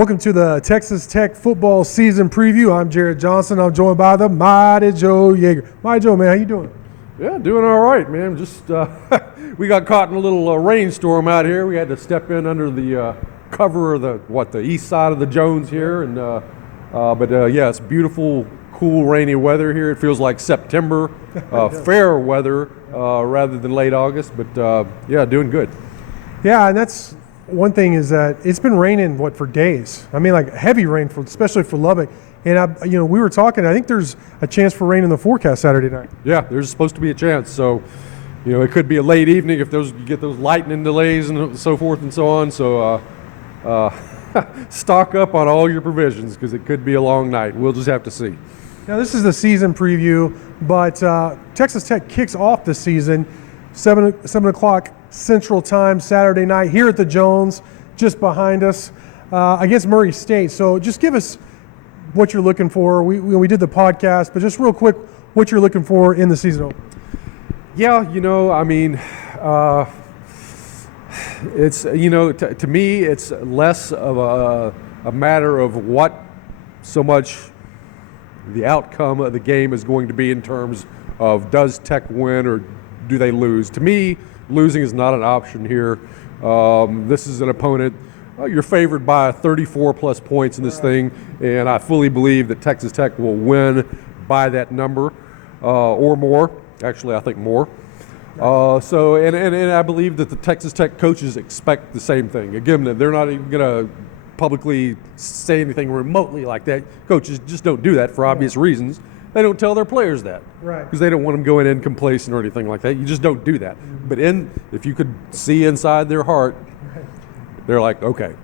Welcome to the Texas Tech football season preview. I'm Jarret Johnson. I'm joined by the mighty Joe Yeager. Mighty Joe, man, how you doing? Yeah, doing all right, man. Just we got caught in a little rainstorm out here. We had to step in under the cover of the east side of the Jones here, and yeah, it's beautiful, cool, rainy weather here. It feels like September, fair weather rather than late August, but yeah, doing good. Yeah, and that's one thing is that it's been raining for days. I mean, like heavy rain especially for Lubbock. And we were talking. I think there's a chance for rain in the forecast Saturday night. Yeah, there's supposed to be a chance. So, it could be a late evening if you get those lightning delays and so forth and so on. So, stock up on all your provisions because it could be a long night. We'll just have to see. Now, this is the season preview, but Texas Tech kicks off the season 7 o'clock Central Time Saturday night here at the Jones, just behind us, against Murray State. So, just give us what you're looking for. We did the podcast, but just real quick, what you're looking for in the season opener. Yeah, it's to me, it's less of a matter of what so much the outcome of the game is going to be in terms of does Tech win or do they lose. To me, losing is not an option here. This is an opponent. You're favored by 34 plus points in this thing, and I fully believe that Texas Tech will win by that number or more. Actually, I think more. And I believe that the Texas Tech coaches expect the same thing. Again, they're not even going to publicly say anything remotely like that. Coaches just don't do that for obvious reasons. They don't tell their players that because they don't want them going in complacent or anything like that. You just don't do that. But if you could see inside their heart, they're like, okay,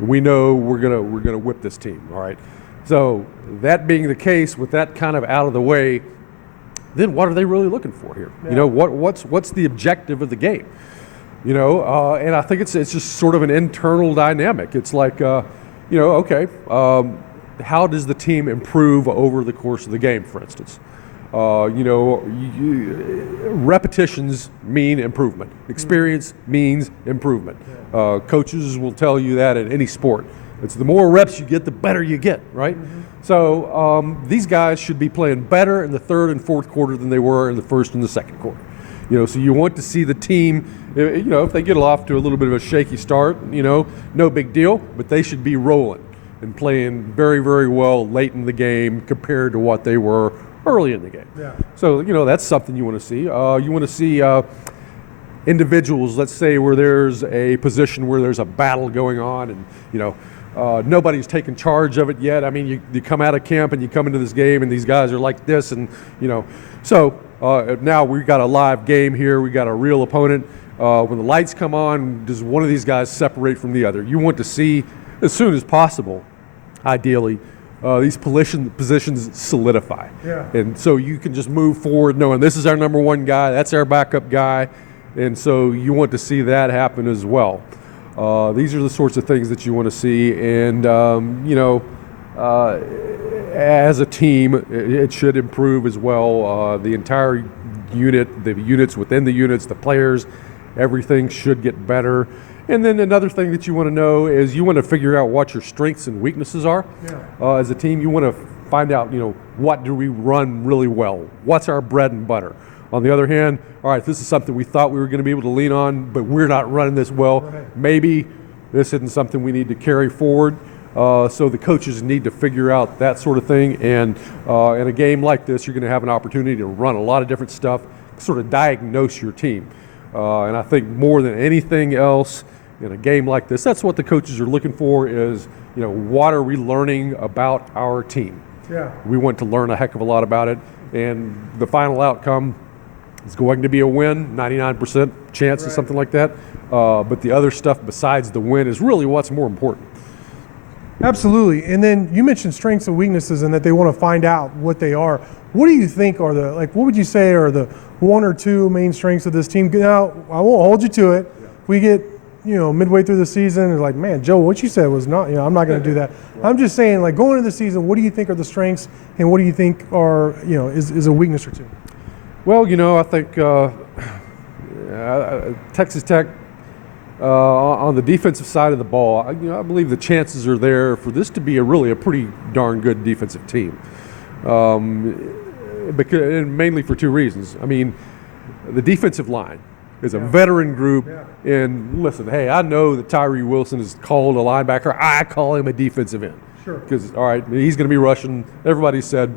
we know we're gonna whip this team. All right. So that being the case, with that kind of out of the way, then what are they really looking for here? Yeah. What's the objective of the game? And I think it's just sort of an internal dynamic. It's like, okay. How does the team improve over the course of the game, for instance? Repetitions mean improvement. Experience means improvement. Coaches will tell you that in any sport. It's the more reps you get, the better you get, right? Mm-hmm. So these guys should be playing better in the third and fourth quarter than they were in the first and the second quarter. So you want to see the team, if they get off to a little bit of a shaky start, no big deal, but they should be rolling and playing very, very well late in the game compared to what they were early in the game. Yeah. So, that's something you want to see. You want to see individuals, let's say, where there's a position where there's a battle going on and, nobody's taken charge of it yet. I mean, you come out of camp and you come into this game and these guys are like this and, So now we've got a live game here. We got a real opponent. When the lights come on, does one of these guys separate from the other? You want to see, as soon as possible, ideally, these positions solidify. Yeah. And so you can just move forward knowing this is our number one guy, that's our backup guy, and so you want to see that happen as well. These are the sorts of things that you want to see, and as a team, it should improve as well. The entire unit, the units within the units, the players, everything should get better. And then another thing that you want to know is you want to figure out what your strengths and weaknesses are. Yeah. As a team, you want to find out, what do we run really well? What's our bread and butter? On the other hand, all right, this is something we thought we were going to be able to lean on, but we're not running this well. Right. Maybe this isn't something we need to carry forward. So the coaches need to figure out that sort of thing. And in a game like this, you're going to have an opportunity to run a lot of different stuff, sort of diagnose your team. And I think more than anything else, in a game like this, that's what the coaches are looking for is, what are we learning about our team? Yeah. We want to learn a heck of a lot about it, and the final outcome is going to be a win, 99% chance of something like that. But the other stuff besides the win is really what's more important. Absolutely. And then you mentioned strengths and weaknesses and that they want to find out what they are. What do you think are what would you say are the one or two main strengths of this team? Now, I won't hold you to it. Yeah. We get midway through the season, it's like, man, Joe, what you said was not, I'm not going to do that. Right. I'm just saying, going into the season, what do you think are the strengths and what do you think are, is a weakness or two? Well, I think Texas Tech on the defensive side of the ball, I believe the chances are there for this to be really a pretty darn good defensive team. Because, and mainly for two reasons. I mean, the defensive line is a veteran group. And listen, hey, I know that Tyree Wilson is called a linebacker. I call him a defensive end. Sure. Because, all right, he's going to be rushing. Everybody said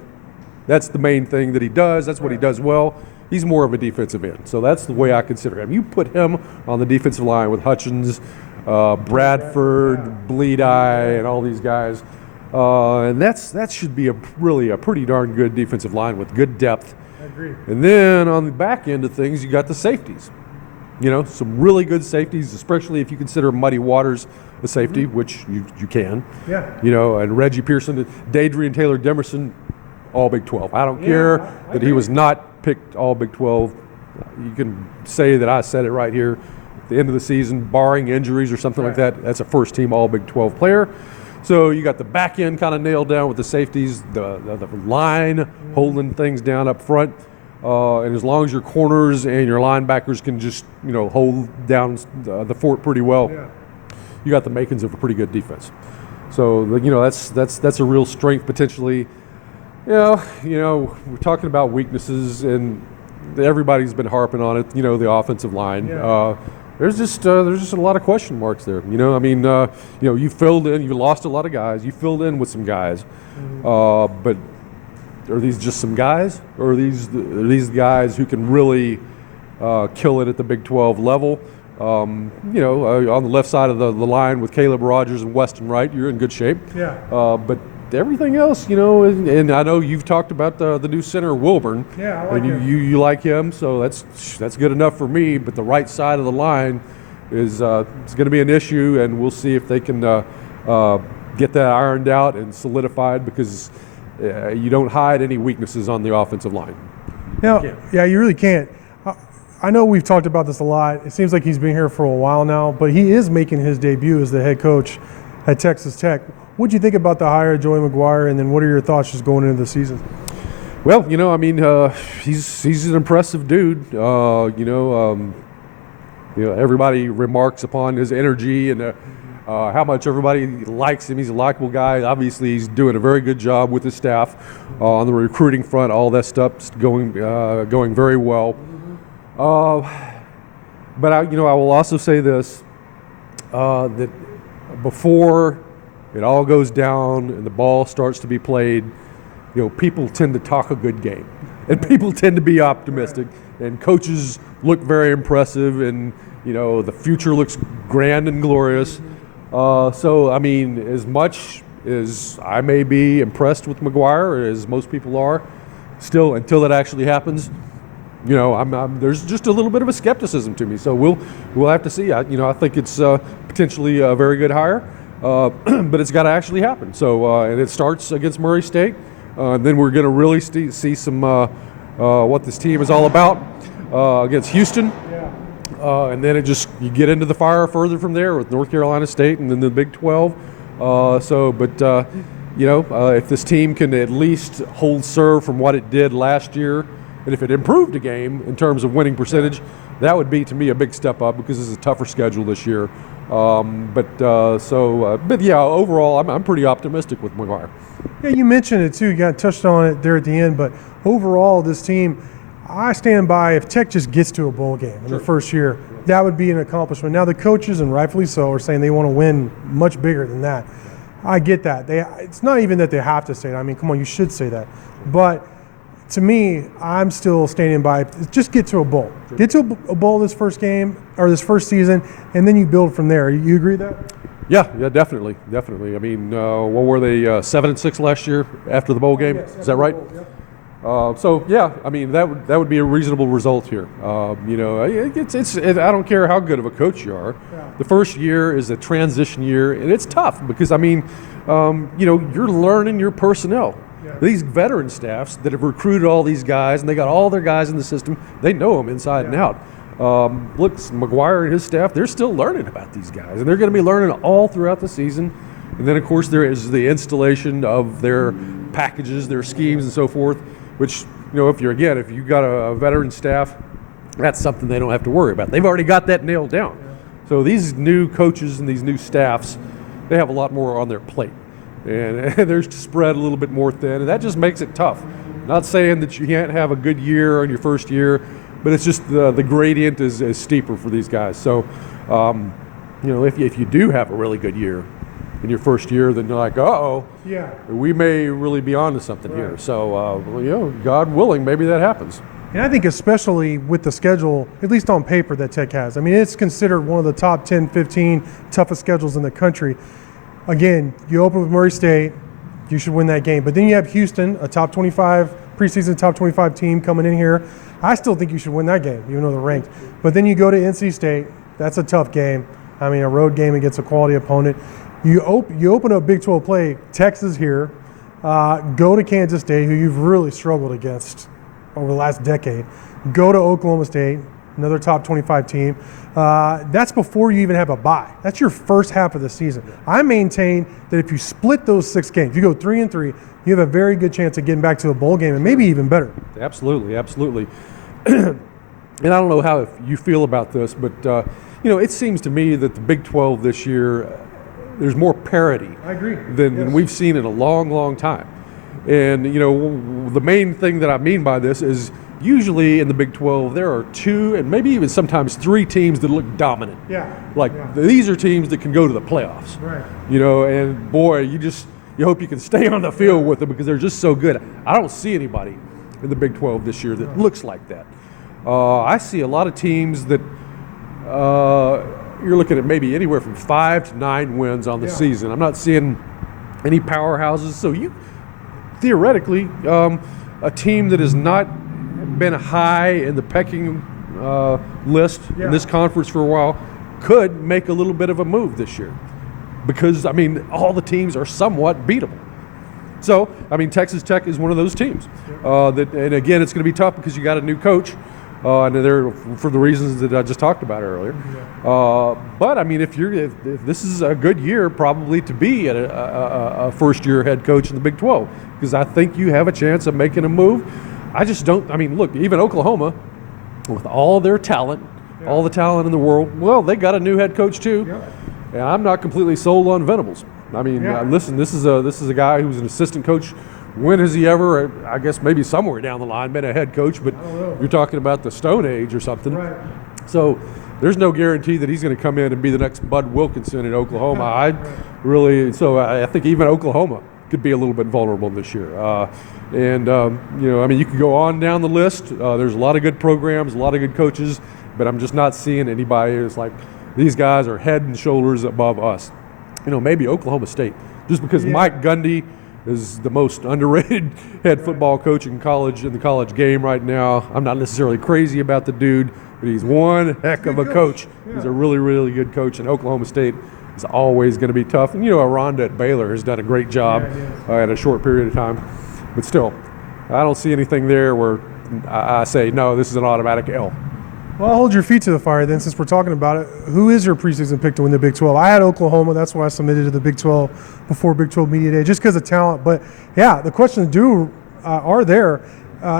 that's the main thing that he does. That's what he does well. He's more of a defensive end. So that's the way I consider him. You put him on the defensive line with Hutchins, Bradford, Bleed-Eye, and all these guys. And that should be really a pretty darn good defensive line with good depth. I agree. And then on the back end of things, you got the safeties. Some really good safeties, especially if you consider Muddy Waters a safety, which you can. Yeah. And Reggie Pearson, Dadrian Taylor Demerson, all Big 12. I don't care that he was not picked all Big 12. You can say that I said it right here. At the end of the season, barring injuries or something like that, that's a first team all Big 12 player. So you got the back end kind of nailed down with the safeties, the line holding things down up front. And as long as your corners and your linebackers can just, hold down the fort pretty well, you got the makings of a pretty good defense. So, that's a real strength potentially. We're talking about weaknesses, and everybody's been harping on it, the offensive line. There's just a lot of question marks there. You filled in, you lost a lot of guys, you filled in with some guys, but are these just some guys, or are these guys who can really kill it at the Big 12 level? On the left side of the line with Caleb Rogers and Weston Wright, you're in good shape. But everything else, and I know you've talked about the new center Wilburn. Yeah, I like and him. you like him, so that's good enough for me. But the right side of the line is it's going to be an issue, and we'll see if they can get that ironed out and solidified, because you don't hide any weaknesses on the offensive line. Yeah, you really can't. I know we've talked about this a lot. It seems like he's been here for a while now, but he is making his debut as the head coach at Texas Tech. What do you think about the hire of Joey McGuire, and then what are your thoughts just going into the season? Well, he's an impressive dude. Everybody remarks upon his energy and how much everybody likes him. He's a likable guy. Obviously, he's doing a very good job with his staff on the recruiting front. All that stuff's going very well. But I will also say this: that before it all goes down and the ball starts to be played, people tend to talk a good game, and people tend to be optimistic, and coaches look very impressive, and the future looks grand and glorious. So as much as I may be impressed with McGuire, as most people are, still until that actually happens, there's just a little bit of a skepticism to me. So we'll have to see. I think it's potentially a very good hire. But it's got to actually happen. So, and it starts against Murray State. And then we're going to really see some what this team is all about against Houston. And then you get into the fire further from there with North Carolina State and then the Big 12. If this team can at least hold serve from what it did last year, and if it improved a game in terms of winning percentage, that would be, to me, a big step up, because it's a tougher schedule this year. Overall, I'm pretty optimistic with McGuire. Yeah, you mentioned it too. You got touched on it there at the end, but overall, this team, I stand by, if Tech just gets to a bowl game in the first year, that would be an accomplishment. Now, the coaches, and rightfully so, are saying they want to win much bigger than that. I get that. It's not even that they have to say that. I mean, come on, you should say that. But to me, I'm still standing by, just get to a bowl. Sure. Get to a bowl this first game, or this first season, and then you build from there. You agree with that? Yeah, definitely. I mean, what were they, 7-6 last year after the bowl game? Yes, is that right? Bowl, yeah. That would be a reasonable result here. I don't care how good of a coach you are. Yeah. The first year is a transition year, and it's tough because you're learning your personnel. Yeah. These veteran staffs that have recruited all these guys, and they got all their guys in the system, they know them inside and out. Look, McGuire and his staff, they're still learning about these guys, and they're going to be learning all throughout the season. And then, of course, there is the installation of their packages, their schemes, and so forth, which, if you've got a veteran staff, that's something they don't have to worry about. They've already got that nailed down. So these new coaches and these new staffs, they have a lot more on their plate. And they're spread a little bit more thin, and that just makes it tough. Not saying that you can't have a good year on your first year, but it's just the gradient is steeper for these guys. So, if you do have a really good year in your first year, then you're like, yeah, we may really be onto something here. So, God willing, maybe that happens. And I think especially with the schedule, at least on paper, that Tech has. I mean, it's considered one of the top 10, 15 toughest schedules in the country. Again, you open with Murray State, you should win that game. But then you have Houston, a top 25, preseason top 25 team coming in here. I still think you should win that game, even though they're ranked. But then you go to NC State. That's a tough game. I mean, a road game against a quality opponent. You open up Big 12 play, Texas here, go to Kansas State, who you've really struggled against over the last decade. Go to Oklahoma State, another top 25 team. That's before you even have a bye. That's your first half of the season. I maintain that if you split those 6 games, you go 3-3, you have a very good chance of getting back to a bowl game and maybe even better. Absolutely. And I don't know how you feel about this, but it seems to me that the Big 12 this year, there's more parity. I agree. Than we've seen in a long, long time. And the main thing that I mean by this is usually in the Big 12 there are 2 and maybe even sometimes 3 teams that look dominant. Yeah. These are teams that can go to the playoffs. Right. And boy, you hope you can stay on the field with them because they're just so good. I don't see anybody in the Big 12 this year that looks like that. I see a lot of teams that you're looking at maybe anywhere from 5 to 9 wins on the season. I'm not seeing any powerhouses. So theoretically, a team that has not been high in the pecking list in this conference for a while could make a little bit of a move this year. Because, all the teams are somewhat beatable. So, Texas Tech is one of those teams. And again, it's going to be tough because you got a new coach. And they're for the reasons that I just talked about earlier. But if this is a good year, probably to be a first-year head coach in the Big 12, because I think you have a chance of making a move. I just don't. Look, even Oklahoma, with all their talent, all the talent in the world, well, they got a new head coach too. And I'm not completely sold on Venables. Listen, this is a guy who's an assistant coach. When has he ever, I guess maybe somewhere down the line, been a head coach, but you're talking about the Stone Age or something. Right. So there's no guarantee that he's going to come in and be the next Bud Wilkinson in Oklahoma. I think even Oklahoma could be a little bit vulnerable this year. You could go on down the list. There's a lot of good programs, a lot of good coaches, but I'm just not seeing anybody who's like, these guys are head and shoulders above us. Maybe Oklahoma State, just because Mike Gundy is the most underrated head football coach in the college game right now. I'm not necessarily crazy about the dude, but he's one heck of a coach. He's a really, really good coach, and Oklahoma State is always going to be tough. And Aranda at Baylor has done a great job in a short period of time. But still, I don't see anything there where I say, no, this is an automatic L. Well, I'll hold your feet to the fire then, since we're talking about it. Who is your preseason pick to win the Big 12? I had Oklahoma. That's why I submitted to the Big 12 before Big 12 Media Day, just because of talent. But, the questions are there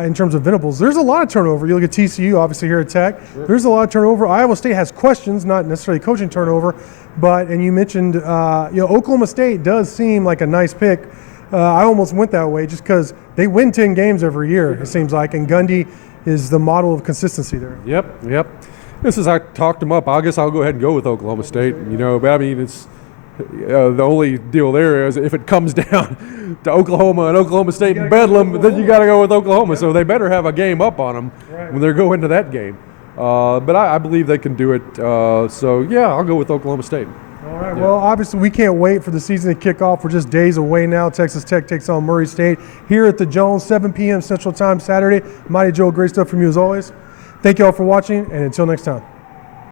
in terms of Venables. There's a lot of turnover. You look at TCU, obviously, here at Tech. Sure. There's a lot of turnover. Iowa State has questions, not necessarily coaching turnover. And you mentioned, Oklahoma State does seem like a nice pick. I almost went that way just because they win 10 games every year, it seems like. And Gundy is the model of consistency there. Yep. I talked them up. I guess I'll go ahead and go with Oklahoma State. But it's the only deal there is if it comes down to Oklahoma and Oklahoma State and Bedlam, then you got to go with Oklahoma. Yep. So they better have a game up on them when they go into that game. But I believe they can do it. I'll go with Oklahoma State. All right. Yeah. Well, obviously, we can't wait for the season to kick off. We're just days away now. Texas Tech takes on Murray State here at the Jones, 7 p.m. Central Time Saturday. Mighty Joe, great stuff from you as always. Thank you all for watching, and until next time.